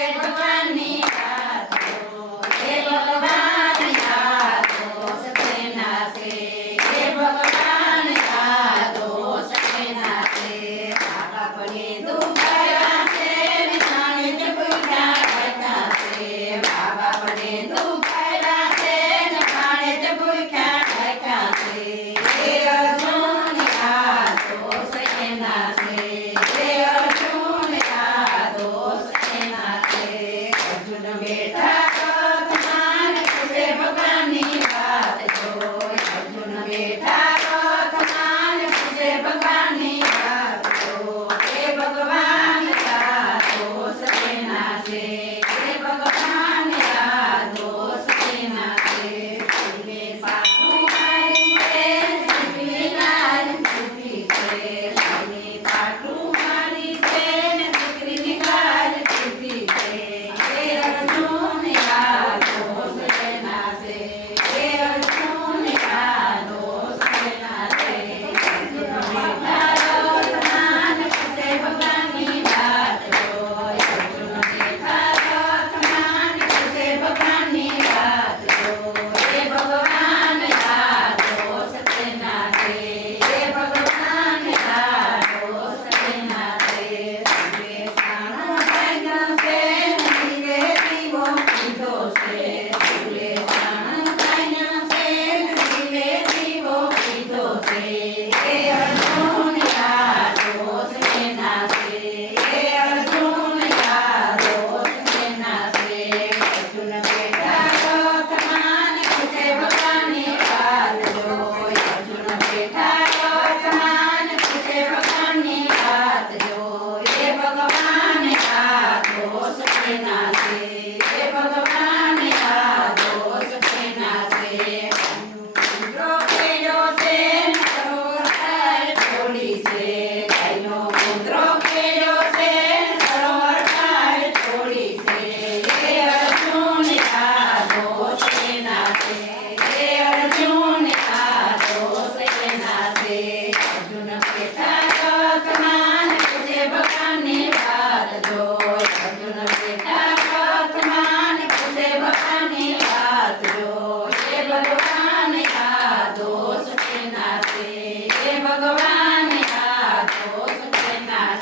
Santa.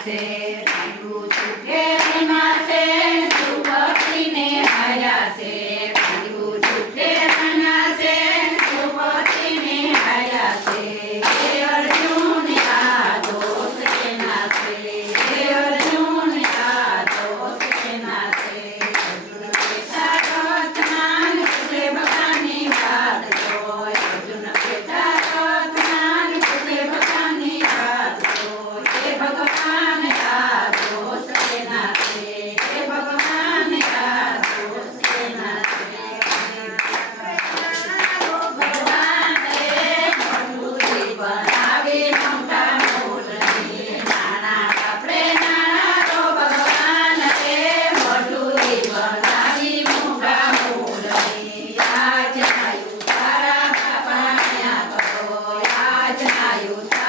say. Adjaio, tá?